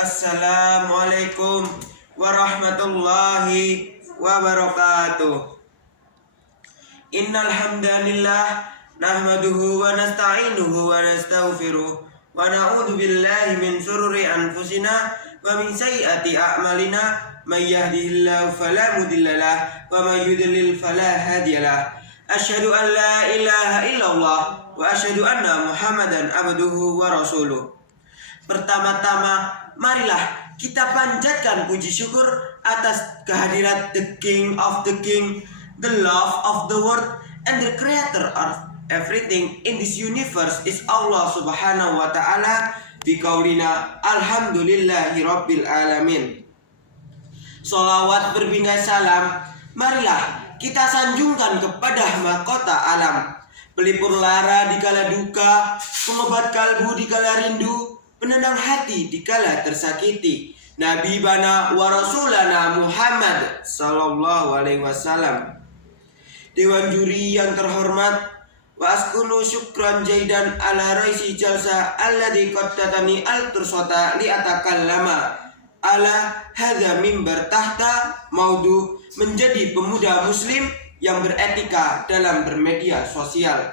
Assalamualaikum warahmatullahi wabarakatuh. Innal hamdalillah nahmaduhu wa nasta'inuhu wa nastaghfiruh wa na'udzu billahi min shururi anfusina wa min sayyiati a'malina may yahdihillahu fala mudhillalah wa may yudlil fala hadiyalah. Asyhadu an la ilaha illallah wa asyhadu anna Muhammadan abduhu wa rasuluh. Pertama-tama, marilah kita panjatkan puji syukur atas kehadirat the King of the King, the love of the world, and the creator of everything in this universe is Allah subhanahu wa ta'ala. Biqaulina alhamdulillahi rabbil alamin. Sholawat berbingkai salam, marilah kita sanjungkan kepada mahkota alam, pelipur lara di kala duka, pengobat kalbu di kala rindu, penenang hati dikala tersakiti, Nabi bana wa rasulana Muhammad sallallahu alaihi wasallam. Dewan juri yang terhormat, wa askunu syukran jaidan ala raisi jalsa alladhi qaddatani al-tursota li atakallama ala hadha mimbar tahta maudu menjadi pemuda muslim yang beretika dalam bermedia sosial.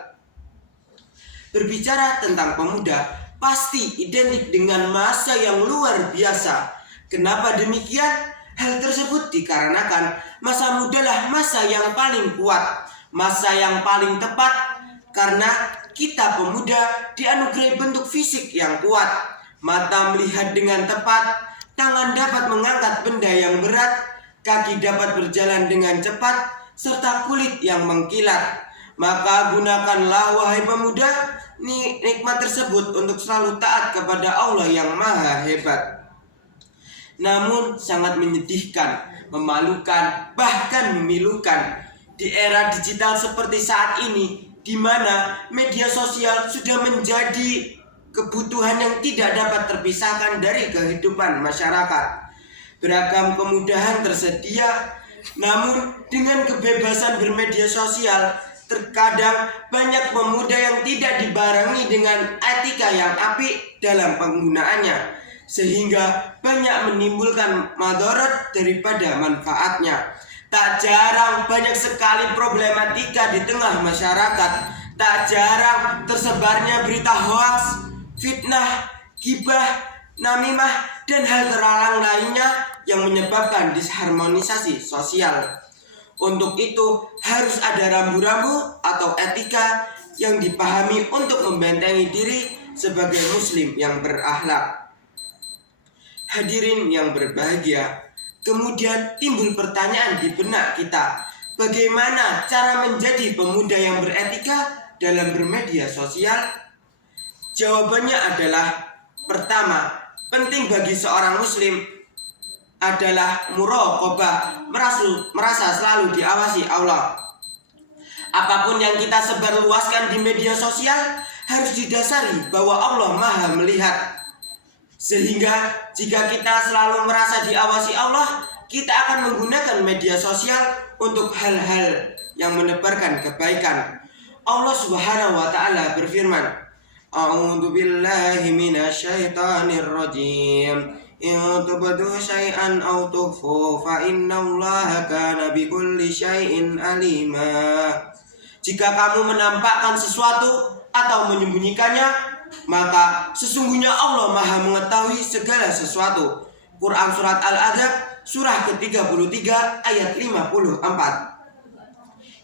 Berbicara tentang pemuda pasti identik dengan masa yang luar biasa. Kenapa demikian? Hal tersebut dikarenakan masa mudalah masa yang paling kuat, masa yang paling tepat, karena kita pemuda dianugerahi bentuk fisik yang kuat. Mata melihat dengan tepat, tangan dapat mengangkat benda yang berat, kaki dapat berjalan dengan cepat, serta kulit yang mengkilat. Maka gunakanlah wahai pemuda nikmat tersebut untuk selalu taat kepada Allah yang maha hebat. Namun sangat menyedihkan, memalukan, bahkan memilukan di era digital seperti saat ini, di mana media sosial sudah menjadi kebutuhan yang tidak dapat terpisahkan dari kehidupan masyarakat. Beragam kemudahan tersedia, namun dengan kebebasan bermedia sosial, terkadang banyak pemuda yang tidak dibarengi dengan etika yang apik dalam penggunaannya, sehingga banyak menimbulkan madarat daripada manfaatnya. Tak jarang banyak sekali problematika di tengah masyarakat. Tak jarang tersebarnya berita hoaks, fitnah, gibah, namimah, dan hal terlarang lainnya yang menyebabkan disharmonisasi sosial. Untuk itu harus ada rambu-rambu atau etika yang dipahami untuk membentengi diri sebagai muslim yang berakhlak. Hadirin yang berbahagia, kemudian timbul pertanyaan di benak kita, bagaimana cara menjadi pemuda yang beretika dalam bermedia sosial? Jawabannya adalah, pertama, penting bagi seorang muslim adalah muraqabah, merasa selalu diawasi Allah. Apapun yang kita sebarluaskan di media sosial harus didasari bahwa Allah maha melihat. Sehingga jika kita selalu merasa diawasi Allah, kita akan menggunakan media sosial untuk hal-hal yang menebarkan kebaikan. Allah subhanahu wa ta'ala berfirman, A'udzu billahi minasyaitonir rajim. In tubdu syai'an aw tukhfu fa innallaha kana bikulli syai'in alima. Jika kamu menampakkan sesuatu atau menyembunyikannya, maka sesungguhnya Allah maha mengetahui segala sesuatu. Quran surat Al-Ahzab surah ke-33 ayat 54.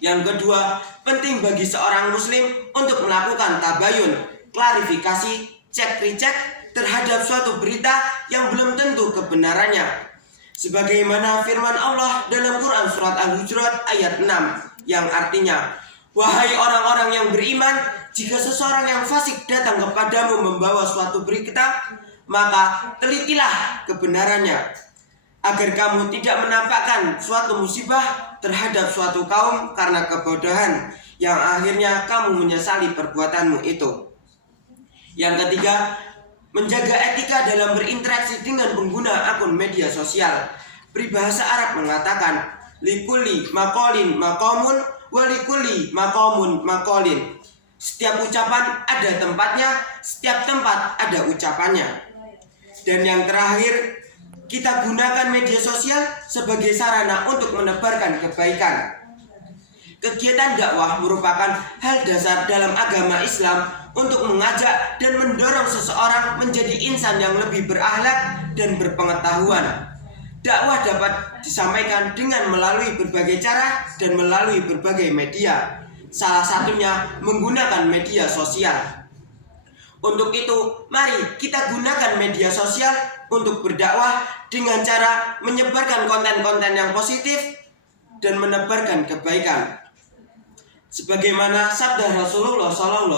Yang kedua, penting bagi seorang muslim untuk melakukan tabayun, klarifikasi, cek-recek terhadap suatu berita yang belum tentu kebenarannya. Sebagaimana firman Allah dalam Quran surat Al-Hujurat ayat 6 yang artinya, wahai orang-orang yang beriman, jika seseorang yang fasik datang kepadamu membawa suatu berita, maka telitilah kebenarannya, agar kamu tidak menampakkan suatu musibah terhadap suatu kaum karena kebodohan, yang akhirnya kamu menyesali perbuatanmu itu. Yang ketiga, menjaga etika dalam berinteraksi dengan pengguna akun media sosial. Peribahasa Arab mengatakan, likulli maqalin maqamun wa likulli maqamun maqalin. Setiap ucapan ada tempatnya, setiap tempat ada ucapannya. Dan yang terakhir, kita gunakan media sosial sebagai sarana untuk menebarkan kebaikan. Kegiatan dakwah merupakan hal dasar dalam agama Islam untuk mengajak dan mendorong seseorang menjadi insan yang lebih berakhlak dan berpengetahuan. Dakwah dapat disampaikan dengan melalui berbagai cara dan melalui berbagai media. Salah satunya menggunakan media sosial. Untuk itu, mari kita gunakan media sosial untuk berdakwah dengan cara menyebarkan konten-konten yang positif dan menebarkan kebaikan. Sebagaimana sabda Rasulullah SAW,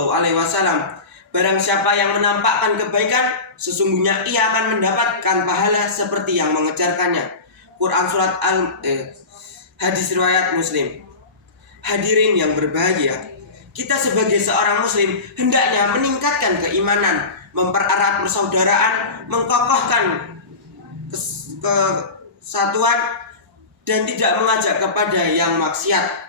barang siapa yang menampakkan kebaikan, sesungguhnya ia akan mendapatkan pahala seperti yang mengejarkannya. Quran surat Hadis riwayat Muslim. Hadirin yang berbahagia, kita sebagai seorang muslim hendaknya meningkatkan keimanan, mempererat persaudaraan, mengkokohkan kesatuan, dan tidak mengajak kepada yang maksiat.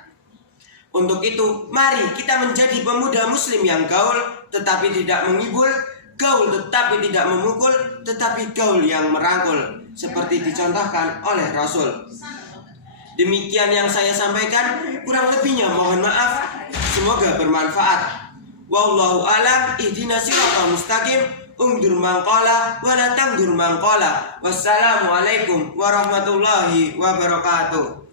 Untuk itu, mari kita menjadi pemuda muslim yang gaul tetapi tidak mengibul, gaul tetapi tidak memukul, tetapi gaul yang merangkul, seperti dicontohkan oleh Rasul. Demikian yang saya sampaikan, kurang lebihnya mohon maaf. Semoga bermanfaat. Wallahu a'lam, ihdinas siratal mustaqim, undur mangqala wa la tangdur mangqala. Wassalamualaikum warahmatullahi wabarakatuh.